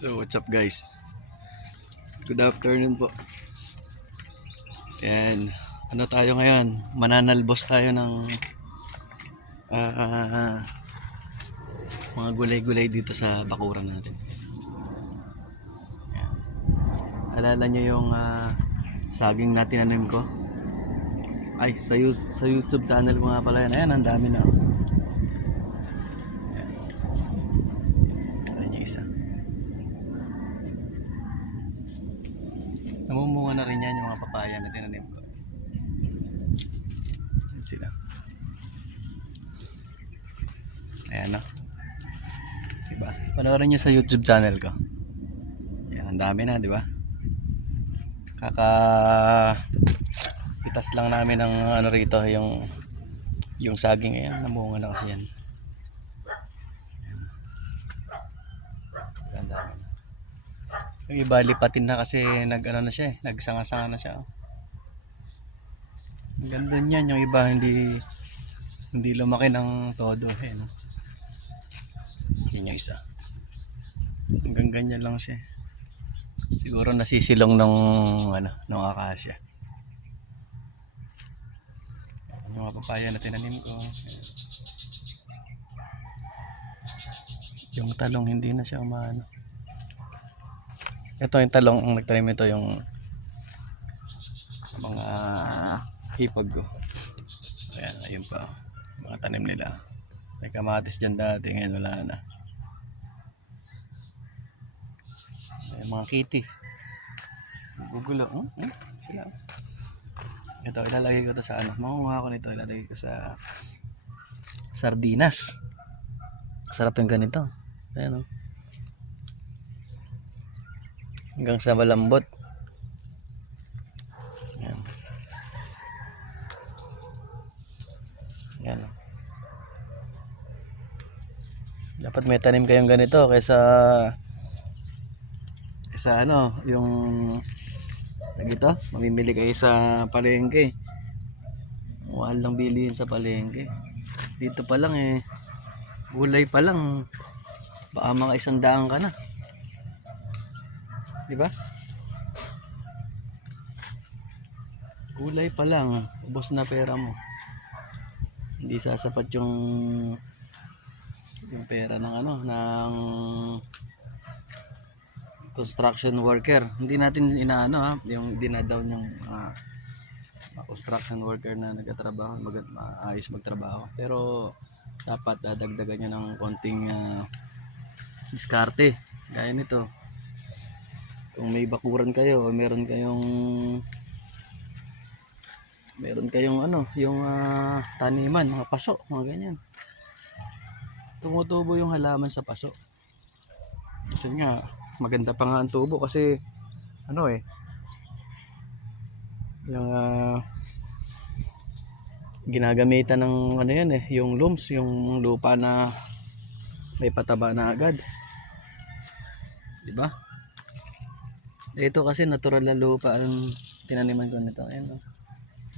So, what's up guys? Good afternoon po. Ayan. Ano tayo ngayon? Mananalbos tayo ng ah, mga gulay-gulay dito sa bakuran natin. Ayan. Alala niyo yung ah, saging na tinanim ko? Ay, sa, sa YouTube channel nga pala yan. Ayan, ang dami na. oh. Ayan. Ayan yung isa. Namumunga na rin yan yung mga papaya na tinanim ko. Yan sila. Ayan no. Diba? Panoorin nyo sa YouTube channel ko. Yan, ang dami na, di ba? Kaka itas lang namin ng ano rito, yung yung saging ayan, namunga na kasi yan. Ayan. Ang dami na. Yung iba lipatin na kasi nag ano na siya eh, nagsanga-sanga na siya. oh. Ganda niyan, yung iba hindi hindi lumaki ng todo eh. No? Yan yung isa. Hanggang ganyan lang siya. Siguro nasisilong ng ano, ng akasya. Yung mga papaya na tinanim ko. Ayan. Yung talong hindi na siya umano. Ito yung talong ang nagtanim ito yung mga hipag ko. Ayan, ayun pa. Mga tanim nila. May kamatis dyan dati, ngayon wala na. Ayan, mga kitty. Gugulo. Hmm? Hmm? Sila. Ito, ilalagay ko to sa ano. Makukuha ko nito, ilalagay ko sa sardinas. Sarap yung ganito. Ayan o. Hanggang sa malambot. Yan. Yan. Dapat may tanim kayong ganito kaysa kaysa ano, yung ito, mamimili kayo sa palengke. Mahal lang bilihin sa palengke. Dito pa lang eh, gulay pa lang, baka mga isang daan ka na. Di ba? Gulay pa lang, ubos na pera mo. Hindi sasapat yung yung pera ng ano, ng construction worker. Hindi natin inaano ha, yung dinadown yung ah, mga construction worker na nagtatrabaho, mag maayos magtrabaho. Pero dapat dadagdagan niya ng konting ah, diskarte. Gaya nito. Kung may bakuran kayo, meron kayong meron kayong ano, yung ah, taniman, mga paso, mga ganyan. Tumutubo yung halaman sa paso. Kasi nga, maganda pa nga ang tubo kasi ano eh, yung ah, ginagamitan ng ano yan eh, yung looms, yung lupa na may pataba na agad. 'Di ba? Ito kasi natural na lupa ang tinaniman ko nito. Ayan oh.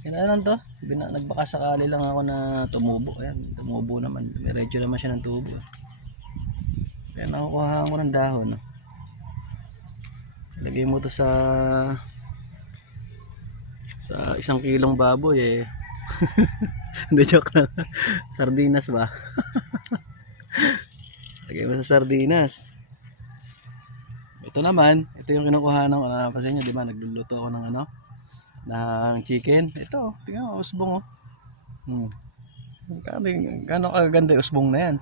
Yan ano to? Bina, nagbaka sakali lang ako na tumubo. Ayan, tumubo naman. Diretso naman siya ng tubo. Ayan, nakukuha ko ng dahon. Oh. Lagay mo to sa sa isang kilong baboy eh. Hindi joke lang. Sardinas ba? Lagay mo sa sardinas. Ito naman, ito yung kinukuha ng uh, kasi nyo, di ba, nagluluto ako ng ano, ng chicken. Ito, tingnan mo, usbong oh. Hmm. Kano, kano kaganda yung usbong na yan.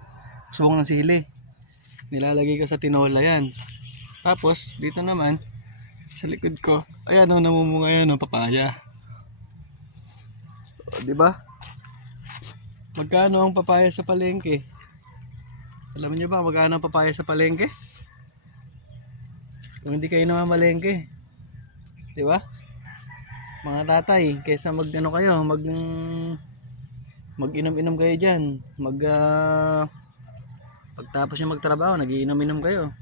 Usbong ng sili. Nilalagay ko sa tinola yan. Tapos, dito naman, sa likod ko, ayan oh, namumunga yan oh, papaya. O, di ba? Magkano ang papaya sa palengke? Alam niyo ba magkano ang papaya sa palengke? Kung hindi kayo namamalengke. Di ba? Mga tatay, kaysa mag ano kayo, mag mag-inom-inom kayo diyan. Mag ah, pagtapos niyo magtrabaho, nagiinom-inom kayo.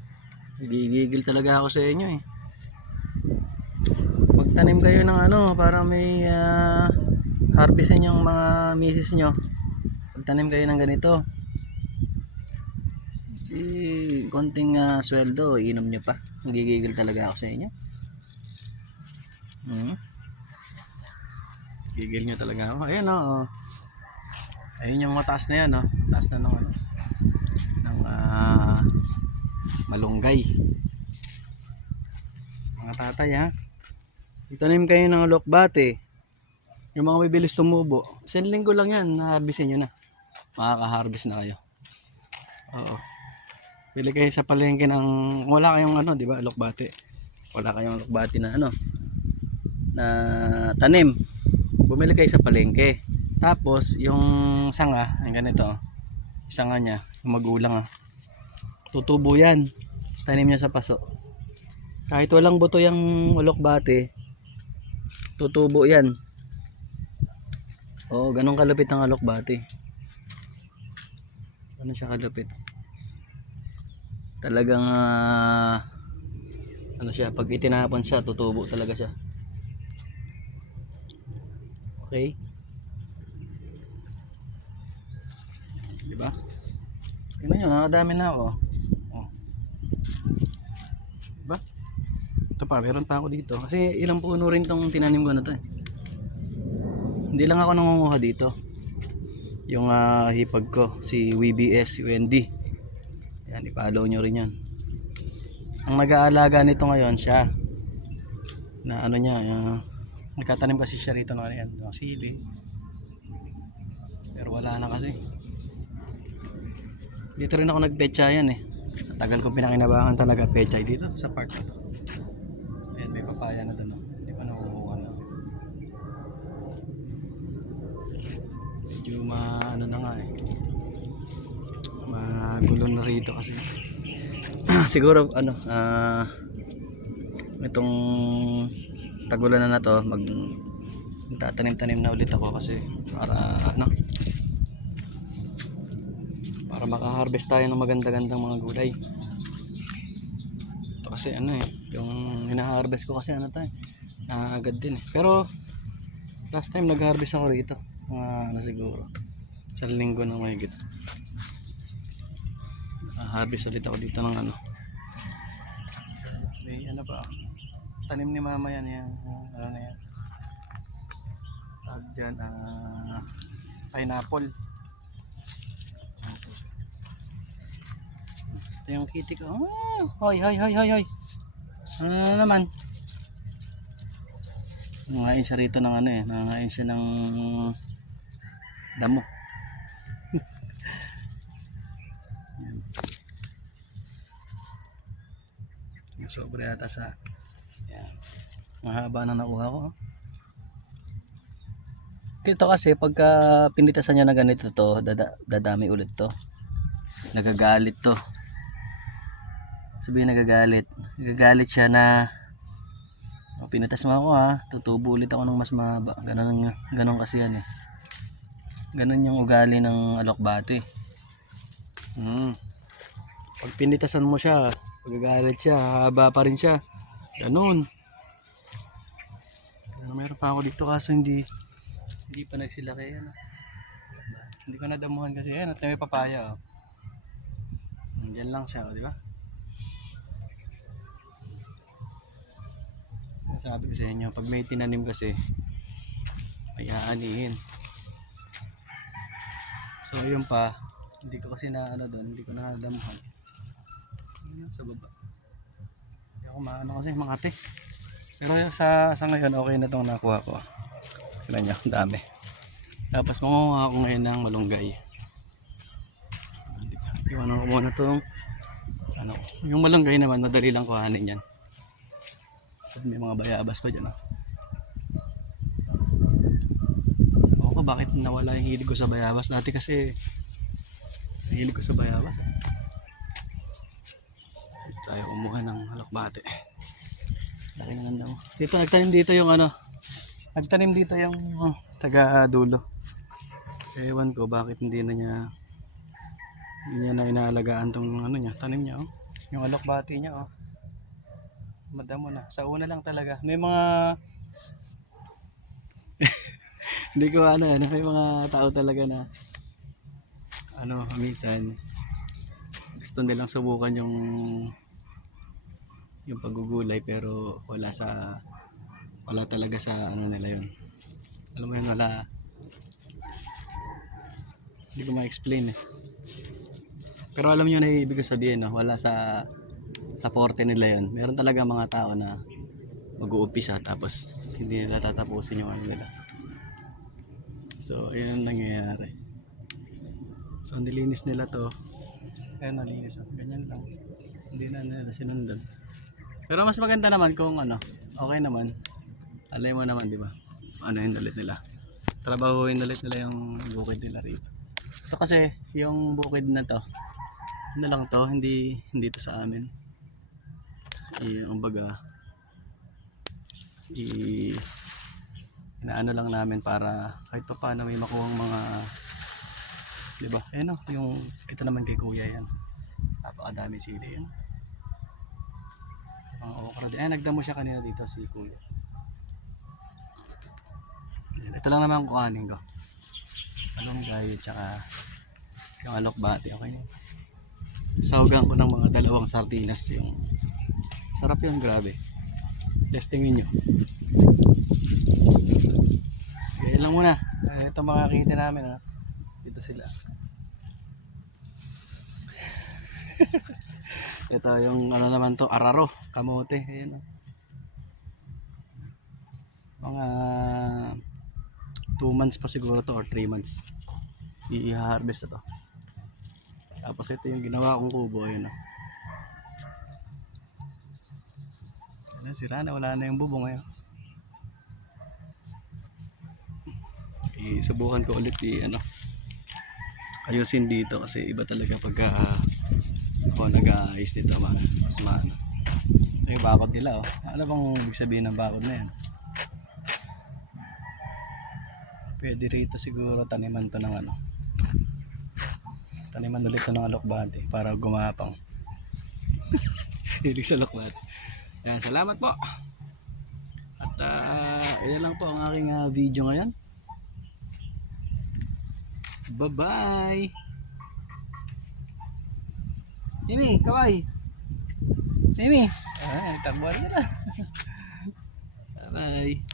Gigigil talaga ako sa inyo eh. Magtanim kayo ng ano para may uh, harvestin yung mga misis nyo. Magtanim kayo ng ganito. Eh, konting ah, sweldo, inom nyo pa. Nagigigil talaga ako sa inyo. Hmm? Gigil nyo talaga ako. Ayan o. Oh. Ayun yung mataas na yan, oh. Taas na ano. Ng ah, malunggay. Mga tatay, ha. Itanim kayo ng lokbate. Yung mga bibilis tumubo. Isang lang yan, na-harvestin nyo na. Makaka-harvest na kayo. Oo. Pili kayo sa palengke ng wala kayong ano, 'di ba? Alokbate. Wala kayong alokbate na ano na tanim. Bumili kayo sa palengke. Tapos yung sanga, yung ganito. oh. Sanga niya, yung magulang ah. Tutubo 'yan. Tanim niya sa paso. Kahit walang buto yung alokbate, tutubo 'yan. Oo, ganun kalupit ang alokbate. Ganun siya kalupit talagang ah, ano siya pag itinapon siya tutubo talaga siya. Okay. Di ba yun yun nakadami na ako. Oh. diba? Ito pa meron pa ako dito. Kasi ilang puno rin tong tinanim ko na to eh. hindi lang ako nangunguha dito. Yung ah, hipag ko si WBS UND yan, i-follow nyo rin yan. Ang nag-aalaga nito ngayon siya. Na ano niya, uh, nagkatanim kasi siya rito na yan, ng sili. Pero wala na kasi. Dito rin ako nagpecha yan eh. Tagal ko pinakinabangan talaga pechay dito sa park na to. Ayan, may papaya na doon. oh. Hindi pa nakukuha na. Medyo ma na nga eh magulo na rito kasi. Siguro ano ah itong tagulan na na to mag tatanim-tanim na ulit ako kasi para ano para makaharvest tayo ng maganda-gandang mga gulay. Ito kasi ano eh yung hinaharvest ko kasi ano tayo agad din eh. Pero last time nag-harvest ako rito mga ano siguro sa linggo na mahigit harvest ulit ako dito ng ano. May ano pa tanim ni mama yan yan ano na yan. Tawag dyan ah, pineapple. Ito yung kitty ko. Oh, hoy hoy hoy hoy hoy. Ano na naman? Nangain siya rito ng ano eh nangain siya ng damo sobra yata sa yan. mahaba na nakuha ko. Ito kasi pagka pinitasan niya na ganito to dada, dadami ulit to. Nagagalit to. Sabihin nagagalit. Nagagalit siya na "Oh, pinitas mo ako ha? Tutubo ulit ako ng mas mahaba. Ganun, ganun kasi yan eh. Ganun yung ugali ng alokbate. Hmm. pag pinitasan mo siya Pagagalit siya, haba pa rin siya. Ganun. Pero meron pa ako dito kaso hindi hindi pa nagsilaki yan. Hindi ko nadamuhan kasi yan at may papaya. Oh. Diyan lang siya, oh, di ba? Sabi ko sa inyo, pag may tinanim kasi, ay aanihin. So yun pa, hindi ko kasi na ano doon, hindi ko na nadamuhan yun sa baba. Hindi ako maano kasi makate pero sa, sa ngayon okay na itong nakuha ko. Nyo ang dami. Tapos mangunguha ako ngayon ng malunggay. Iwan ko muna itong ano, yung malunggay naman madali lang kuhanin yan. May mga bayabas pa dyan oh. ako bakit nawala yung hilig ko sa bayabas? Dati kasi hilig ko sa bayabas eh tayo umuha ng halakbate laki na ganda mo dito nagtanim dito yung ano nagtanim dito yung oh, taga dulo. Ewan ko bakit hindi na niya hindi niya na inaalagaan tong ano niya tanim niya oh. yung alokbate niya oh. Madamo na. Sa una lang talaga. May mga hindi ko ano ano may mga tao talaga na ano minsan gusto nilang subukan yung yung paggugulay pero wala sa wala talaga sa ano nila yun. Alam mo yun wala. Hindi ko ma-explain eh. Pero alam nyo na ibig sabihin no? wala sa sa forte nila yun. Meron talaga mga tao na mag-uumpisa tapos hindi nila tatapusin yung ano nila. So ayun ang nangyayari. So nilinis nila to. Ayun nalinis. Ganyan lang. Hindi na nila sinundan pero mas maganda naman kung ano okay naman. Alay mo naman di ba? Ano yung dalit nila? Trabahuin dalit nila yung bukid nila rito. Ito kasi yung bukid na to ano lang to hindi hindi to sa amin. I umbaga i inaano lang namin para kahit pa paano may makuhang mga di ba? Ayun oh, yung kita naman kay kuya yan. Napakadami sili yan mga okra din ay nagdamo siya kanina dito si kuya. Yan, ito lang naman kuhanin ko. Along gayo tsaka yung alokbati okay na. Yun. Sawagan ko ng mga dalawang sardinas yung sarap yun grabe. Testingin nyo. Kaya lang muna? Eh, ito makakita namin ha dito sila ito yung ano naman to araro kamote ayan oh. mga 2 months pa siguro to or 3 months i-harvest na to tapos ito yung ginawa kong kubo ayun oh. Ayan, sira na wala na yung bubong ngayon isubukan ko ulit i ano ayusin dito kasi iba talaga pagka uh, ako nag-aayos dito ma. Mas maano ito yung bakod nila oh. Ano bang ibig sabihin ng bakod na yan? Pwede rito siguro taniman to ng ano. Taniman ulit to ng alokbante para gumapang. Hilig sa alokbante yan salamat po. At uh, yan lang po ang aking ah, video ngayon. Bye-bye. Mimi, kaway. Mimi. Ah, tagbuhan sila. Bye-bye.